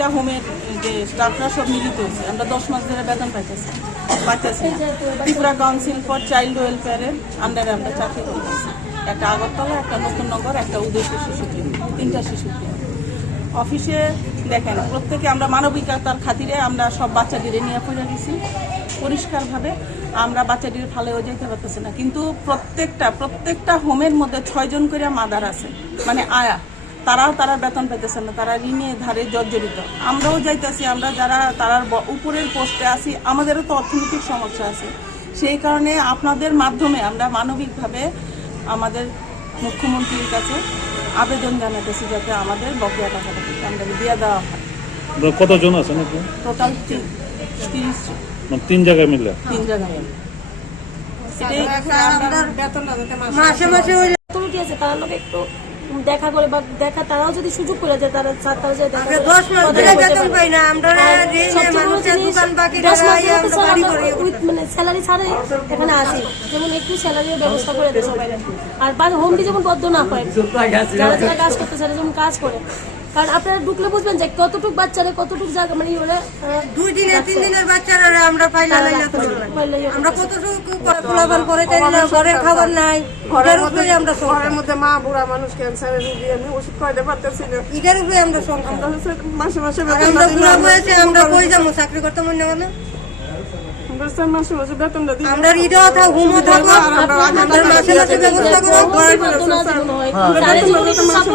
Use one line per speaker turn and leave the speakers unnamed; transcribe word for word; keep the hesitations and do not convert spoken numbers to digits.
প্রত্যেকটা হোমের যে স্টাফরা সব মিলিত হয়েছে। আমরা দশ মাস ধরে বেতন পাইতেছি পাইতেছি ত্রিপুরা কাউন্সিল ফর চাইল্ড ওয়েলফেয়ারের আন্ডারে আমরা চাকরি করতেছি। একটা আগরতলা, একটা নতুননগর, একটা উদয়পুর শিশু ক্লিনিক, তিনটা শিশু ক্লিনিক। অফিসে দেখেন প্রত্যেকে আমরা মানবিকতার খাতিরে আমরা সব বাচ্চাদের নিয়ে পড়ে গেছি পরিষ্কারভাবে। আমরা বাচ্চাদের ফালেও যেতে পারতেছি না, কিন্তু প্রত্যেকটা প্রত্যেকটা হোমের মধ্যে ছয়জন করে মাদার আছে, মানে আয়া, তারাও তারা বেতন পেতেছে না, তারা ঋণে ধারে জর্জরিত। আমরাও যাইতেছি, আমরা যারা তারার উপরের পোস্টে আছি, আমাদেরও তো অর্থনৈতিক সমস্যা আছে। সেই কারণে আপনাদের মাধ্যমে আমরা মানবিকভাবে আমাদের মুখ্যমন্ত্রীর কাছে আবেদন জানাতেছি যাতে আমাদের বকেয়া টাকাটা আমরা দিয়ে দেওয়া হয়।
কতজন আছেন আপনি?
টোটাল তিরিশ
মানে তিন জায়গায় মিলে
তিন জায়গায়
মাসে মাসে অথরিটি আছে তারা লোক একটু দেখা করে বা দেখা তারাও যদি সুযোগ করে যায় তারা তারা যায় দেখা করে দশ মাস ধরে বেতন পাই না আমরা মানুষের দোকান বাকি আমরা বাড়ি করি মানে স্যালারি ছাড়াই এখানে আসি, যেমন একটু স্যালারির ব্যবস্থা করে দেয় সবাই। আর বাদ হোমটি যেমন বদ্ধ না হয়, যারা যারা কাজ করতে চায় যেমন কাজ করে, কারণ আপনারা ঢুকলে বুঝবেন যে কতটুক বাচ্চারা কতটুক জায়গা মানে ওরা দুই দিনের তিন দিনের বাচ্চারা আমরা পাইলা আমরা কতটুকু পোলাপান করে ঘরের খাবার নাই, ঘরের উপরে আমরা
ঘরের মধ্যে মা বুড়া মানুষ ক্যান্সারের রোগী, আমি ওষুধ খাইতে পারতেছি না,
এটার উপরে আমরা
আমরা হচ্ছে মাসে মাসে
আমরা বুড়া হয়েছে আমরা কই যাবো চাকরি করতে মনে হয় না,
আমরা মাসে মাসে বেতনটা দিই
আমরা ইটাও থাক হুমও থাকবো, আমরা মাসে মাসে ব্যবস্থা করবো।